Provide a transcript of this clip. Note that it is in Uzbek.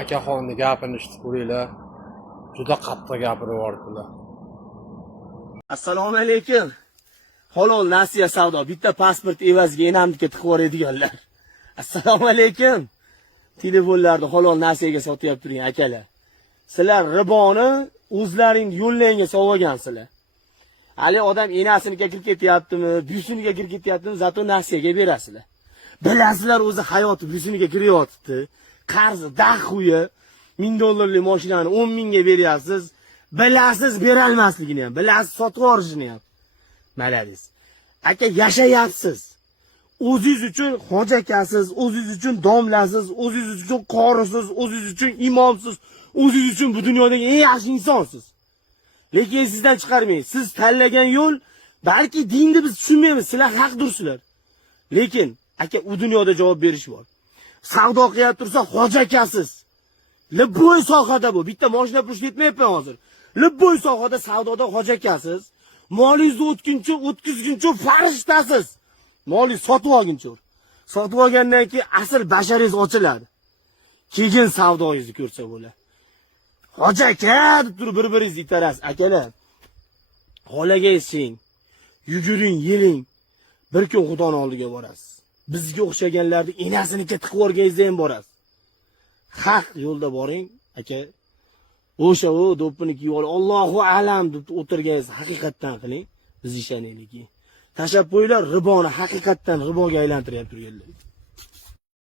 akaxonni gapini eshitib ko'ringlar. Juda qattiq gapirib yubordilar. Assalomu alaykum. Halol nasiya savdo. Bitta pasport evaziga enamniki tiqib yuboradiganlar. Assalomu alaykum. Telefonlarni halol nasiyaga sotyapti turing akalar. Sizlar riboni o'zlaring yo'llangga sovg'agansizlar. Hali odam enasiniga kirib ketyaptimi, buyusiniga kirib ketyaptimi, zato nasiyaga berasizlar. Bilasizlar o'zi hayoti buyusiniga kiryapti. Qarzi daxuya $1000 mashinani 10 mingga beryapsiz. Bilasiz berolmasligini ham, bilasiz sotib yuborishini ham. Maladiz. Aka yashayapsiz. O'zingiz uchun hoji akasiz, o'zingiz uchun domlasiz, o'zingiz uchun qorisiz, o'zingiz uchun imomsiz, o'zingiz uchun bu dunyodagi eng yaxshi insonsiz. Lekin sizdan chiqarmaysiz. Siz tanlagan yo'l balki dinni biz tushunmaymiz, sizlar haqdirsizlar. Lekin aka u dunyoda javob berish bor. Savdo qilyap tursa hoji akasiz. Libboy sohada bu. Bitta mashina purish yetmayapti hozir. Libboy sohada savdoda hoji akasiz. Molingizni o'tkizguncha farishtasiz. Molingiz sotib olguncha. Sotib olgandan keyin asl basharingiz ochiladi. Keyin savdoyingizni ko'rsa bo'ladi. Hoji aka deb turib bir-biringizni itarasiz. Akalar, xolaga esing, yuguring, yeling. Bir kun Xudoning oldiga borasiz. Bizga o'xshaganlarni enasiniki tiqib o'rgangizda ham borasiz. Haq yo'lda boring, aka. O'sha do'ppini kiyib olib, Allohu alam deb o'tirganingiz haqiqatdan qiling. Biz ishonaylik. Tashab qo'yinglar, riboni haqiqatdan riboga aylantirib turganlar.